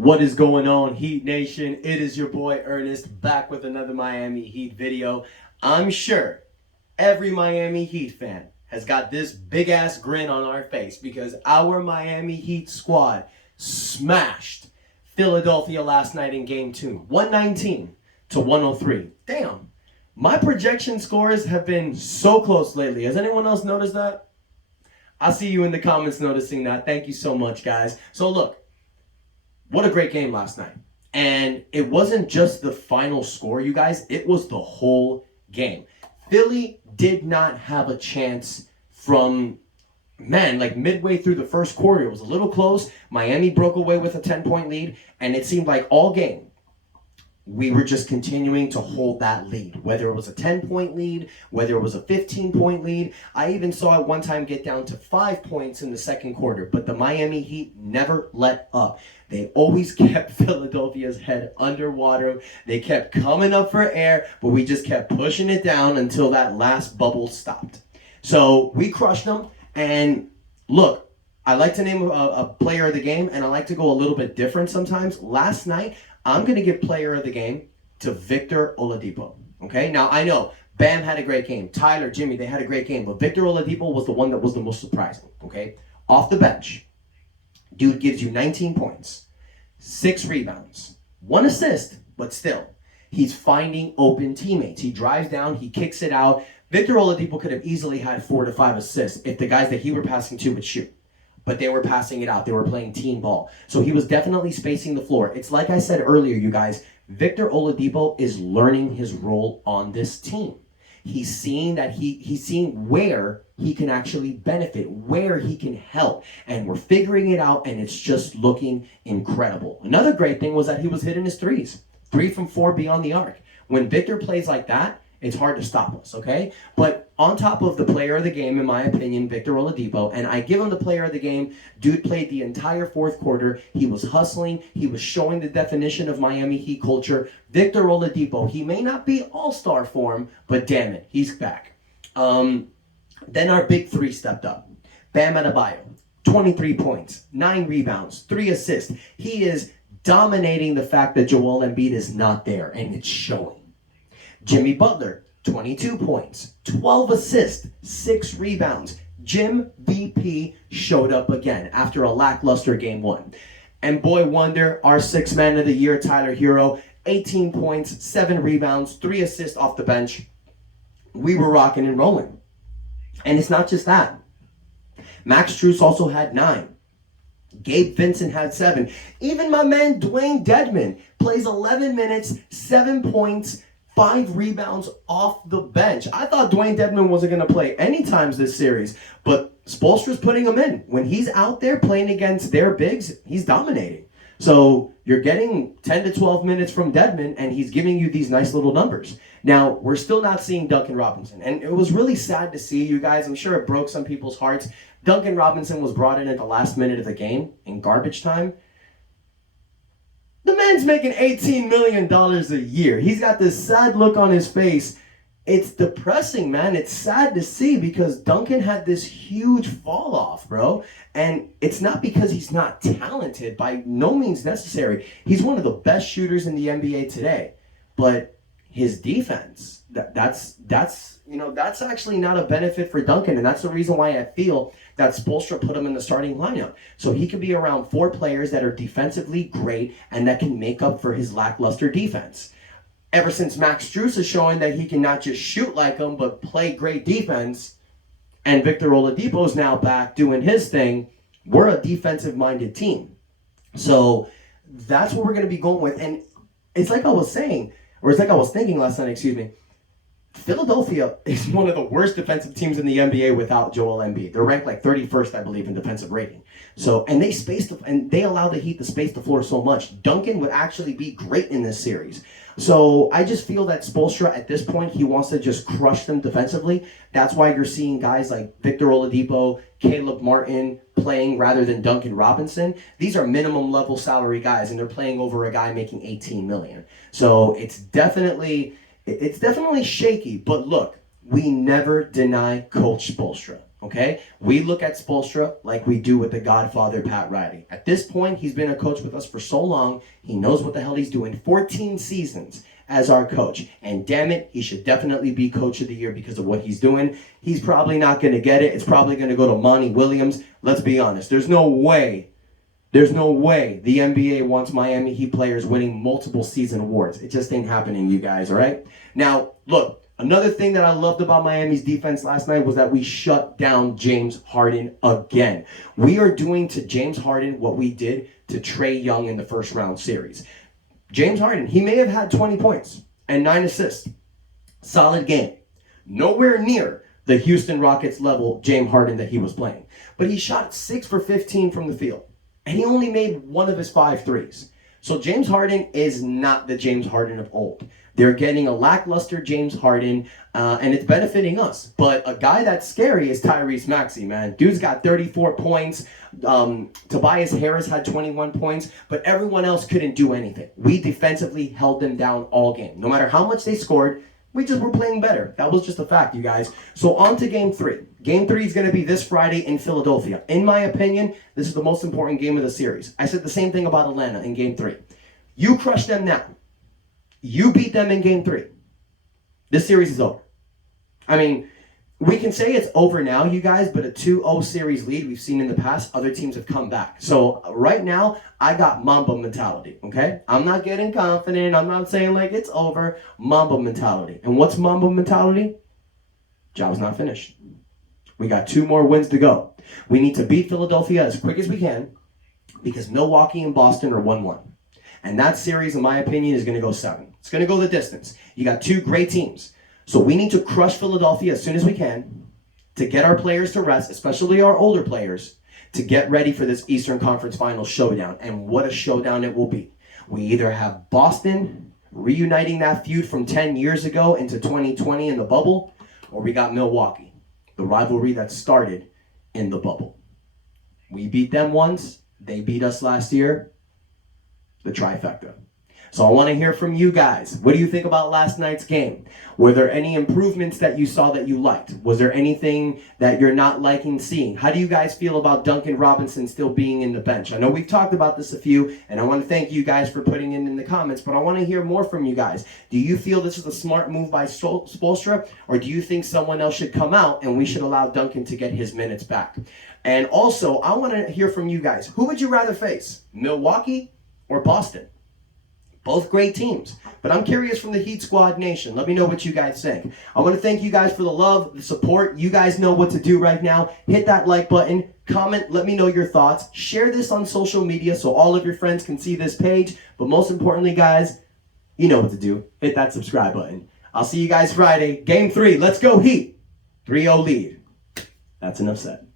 What is going on, Heat Nation? It is your boy Ernest back with another Miami Heat video. I'm sure every Miami Heat fan has got this big ass grin on our face because our Miami Heat squad smashed Philadelphia last night in game 2, 119 to 103. Damn, my projection scores have been so close lately. Has anyone else noticed that? I see you in the comments noticing that. Thank you so much, guys. So look, what a great game last night. And it wasn't just the final score, you guys. It was the whole game. Philly did not have a chance from, like midway through the first quarter. It was a little close. Miami broke away with a 10-point lead. And it seemed like all game, we were just continuing to hold that lead, whether it was a 10-point lead, whether it was a 15-point lead. I even saw it one time get down to 5 points in the second quarter, but the Miami Heat never let up. They always kept Philadelphia's head underwater. They kept coming up for air, but we just kept pushing it down until that last bubble stopped. So we crushed them, and look, I like to name a player of the game, and I like to go a little bit different sometimes. Last night, I'm going to give player of the game to Victor Oladipo. Okay? Now, I know Bam had a great game. Tyler, Jimmy, they had a great game. But Victor Oladipo was the one that was the most surprising. Okay? Off the bench, dude gives you 19 points, 6 rebounds, 1 assist, but still, he's finding open teammates. He drives down, he kicks it out. Victor Oladipo could have easily had 4 to 5 assists if the guys that he were passing to would shoot. But they were passing it out. They were playing team ball. So he was definitely spacing the floor. It's like I said earlier, you guys, Victor Oladipo is learning his role on this team. He's seeing that he's seeing where he can actually benefit, where he can help. And we're figuring it out, and it's just looking incredible. Another great thing was that he was hitting his threes. 3 from 4 beyond the arc. When Victor plays like that, it's hard to stop us, okay? But on top of the player of the game, in my opinion, Victor Oladipo, and I give him the player of the game, dude played the entire fourth quarter. He was hustling. He was showing the definition of Miami Heat culture. Victor Oladipo, he may not be all-star form, but damn it, he's back. Then our big 3 stepped up. Bam Adebayo, 23 points, 9 rebounds, 3 assists. He is dominating the fact that Joel Embiid is not there, and it's showing. Jimmy Butler, 22 points, 12 assists, 6 rebounds. Jim VP showed up again after a lackluster game 1. And boy wonder, our 6th man of the year, Tyler Hero, 18 points, 7 rebounds, 3 assists off the bench. We were rocking and rolling. And it's not just that. Max Strus also had 9. Gabe Vincent had 7. Even my man Dwayne Dedmon plays 11 minutes, 7 points, 5 rebounds off the bench. I thought Dwayne Dedmon wasn't going to play any times this series, but Spoelstra's putting him in. When he's out there playing against their bigs, he's dominating. So you're getting 10 to 12 minutes from Dedmon, and he's giving you these nice little numbers. Now, we're still not seeing Duncan Robinson, and it was really sad to see, you guys. I'm sure it broke some people's hearts. Duncan Robinson was brought in at the last minute of the game in garbage time. The man's making $18 million a year. He's got this sad look on his face. It's depressing, man. It's sad to see because Duncan had this huge fall off, bro. And it's not because he's not talented, by no means necessary. He's one of the best shooters in the NBA today. But his defense, that's actually not a benefit for Duncan. And that's the reason why I feel that Spoelstra put him in the starting lineup. So he can be around 4 players that are defensively great and that can make up for his lackluster defense. Ever since Max Strus is showing that he can not just shoot like him, but play great defense, and Victor Oladipo's now back doing his thing, we're a defensive-minded team. So that's what we're going to be going with. And it's like I was saying, or it's like I was thinking last night, Philadelphia is one of the worst defensive teams in the NBA without Joel Embiid. They're ranked like 31st, I believe, in defensive rating. So, and they allow the Heat to space the floor so much. Duncan would actually be great in this series. So I just feel that Spoelstra, at this point, he wants to just crush them defensively. That's why you're seeing guys like Victor Oladipo, Caleb Martin playing rather than Duncan Robinson. These are minimum level salary guys, and they're playing over a guy making $18 million. So it's definitely shaky. But look, we never deny Coach Spoelstra. Okay? We look at Spoelstra like we do with the Godfather, Pat Riley. At this point, he's been a coach with us for so long, he knows what the hell he's doing. 14 seasons as our coach. And damn it, he should definitely be Coach of the Year because of what he's doing. He's probably not going to get it. It's probably going to go to Monty Williams. Let's be honest. There's no way the NBA wants Miami Heat players winning multiple season awards. It just ain't happening, you guys, all right? Now, look, another thing that I loved about Miami's defense last night was that we shut down James Harden again. We are doing to James Harden what we did to Trae Young in the first round series. James Harden, he may have had 20 points and 9 assists. Solid game. Nowhere near the Houston Rockets level James Harden that he was playing. But he shot 6 for 15 from the field. And he only made 1 of his 5 threes. So James Harden is not the James Harden of old. They're getting a lackluster James Harden, and it's benefiting us. But a guy that's scary is Tyrese Maxey, man. Dude's got 34 points. Tobias Harris had 21 points, but everyone else couldn't do anything. We defensively held them down all game. No matter how much they scored, we just were playing better. That was just a fact, you guys. So on to Game 3. Game 3 is going to be this Friday in Philadelphia. In my opinion, this is the most important game of the series. I said the same thing about Atlanta in Game 3. You crush them now. You beat them in Game 3. This series is over. I mean, we can say it's over now, you guys, but a 2-0 series lead we've seen in the past, other teams have come back. So right now, I got Mamba mentality, okay? I'm not getting confident. I'm not saying like it's over. Mamba mentality. And what's Mamba mentality? Job's not finished. We got 2 more wins to go. We need to beat Philadelphia as quick as we can because Milwaukee and Boston are 1-1. And that series, in my opinion, is going to go 7. It's going to go the distance. You got 2 great teams. So we need to crush Philadelphia as soon as we can to get our players to rest, especially our older players, to get ready for this Eastern Conference Finals showdown. And what a showdown it will be. We either have Boston reuniting that feud from 10 years ago into 2020 in the bubble, or we got Milwaukee, the rivalry that started in the bubble. We beat them once. They beat us last year. The trifecta. So I want to hear from you guys. What do you think about last night's game? Were there any improvements that you saw that you liked? Was there anything that you're not liking seeing? How do you guys feel about Duncan Robinson still being in the bench? I know we've talked about this a few, and I want to thank you guys for putting it in the comments, but I want to hear more from you guys. Do you feel this is a smart move by Spoelstra, or do you think someone else should come out and we should allow Duncan to get his minutes back? And also, I want to hear from you guys. Who would you rather face, Milwaukee or Boston? Both great teams. But I'm curious from the Heat Squad Nation. Let me know what you guys think. I want to thank you guys for the love, the support. You guys know what to do right now. Hit that like button. Comment. Let me know your thoughts. Share this on social media so all of your friends can see this page. But most importantly, guys, you know what to do. Hit that subscribe button. I'll see you guys Friday. Game 3. Let's go Heat. 3-0 lead. That's enough said.